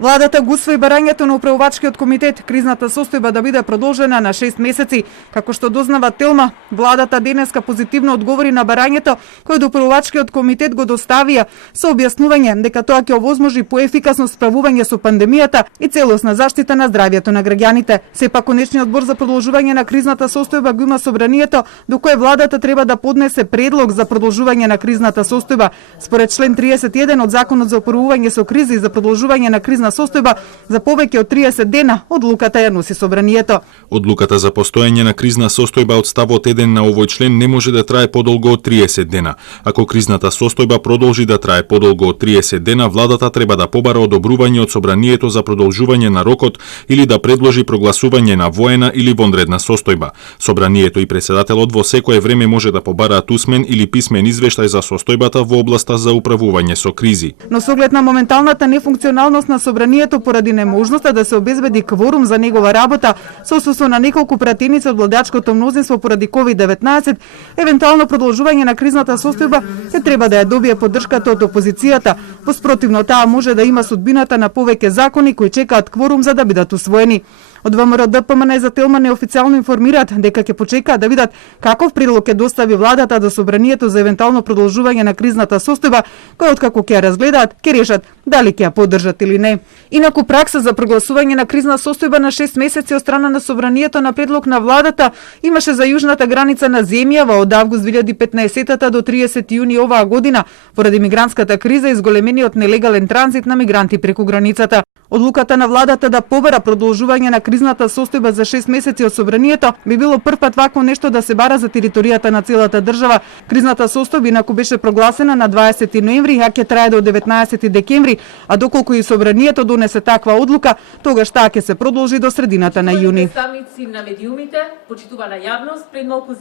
Владата го усвои барањето на управувачкиот комитет кризната состојба да биде продолжена на 6 месеци. Како што дознава Телма, владата денеска позитивно одговори на барањето кое до управувачкиот комитет го доставија со објаснување дека тоа ќе овозможи поефикасно справување со пандемијата и целосна заштита на здравјето на граѓаните. Сепак конечниот одбор за продолжување на кризната состојба го има собранието, до кое владата треба да поднесе предлог за продолжување на кризната состојба. Според член 31 од Законот за управување со кризи за продолжување на кризна состојба за повеќе од 30 дена, одлуката ја носи собранието. Одлуката за постоење на кризна состојба од ставот 1 на овој член не може да трае подолго од 30 дена. Ако кризната состојба продолжи да трае подолго од 30 дена, владата треба да побара одобрување од собранието за продолжување на рокот или да предложи прогласување на воена или вонредна состојба. Собранието и претседателот во секое време може да побараат усмен или писмен извештај за состојбата во областа за управување со кризи. Но со оглед на моменталната нефункционалност на собранието поради неможноста да се обезбеди кворум за негова работа со отсуство на неколку пратеници од владачкото мнозинство поради COVID-19, евентуално продолжување на кризната состојба ќе треба да ја добие поддршката од опозицијата. Во спротивно таа може да има судбината на повеќе закони кои чекаат кворум за да бидат усвоени. Од ВМРО ДПМН и за Телма неофицијално информираат дека ќе почекаат да видат каков предлог ќе достави владата до собранието за евентуално продолжување на кризната состојба, кој откако ќе ја разгледаат, ќе решат дали ќе ја поддржат или не. Инаку пракса за прогласување на кризна состојба на 6 месеци од страна на собранието на предлог на владата имаше за јужната граница на земјава од август 2015 до 30 јуни оваа година поради мигрантската криза и зголемениот нелегален транзит на мигранти преку границата. Одлуката на владата да побара продолжување на кризната состојба за 6 месеци од собранието би било прв пат вакво нешто да се бара за територијата на целата држава. Кризната состојба инаку беше прогласена на 20 ноември, а ќе трае до 19 декември, а доколку и собранието донесе таква одлука, тогаш таа ќе се продолжи до средината на јуни. Представници на медиумите, почитувана јавност, пред малку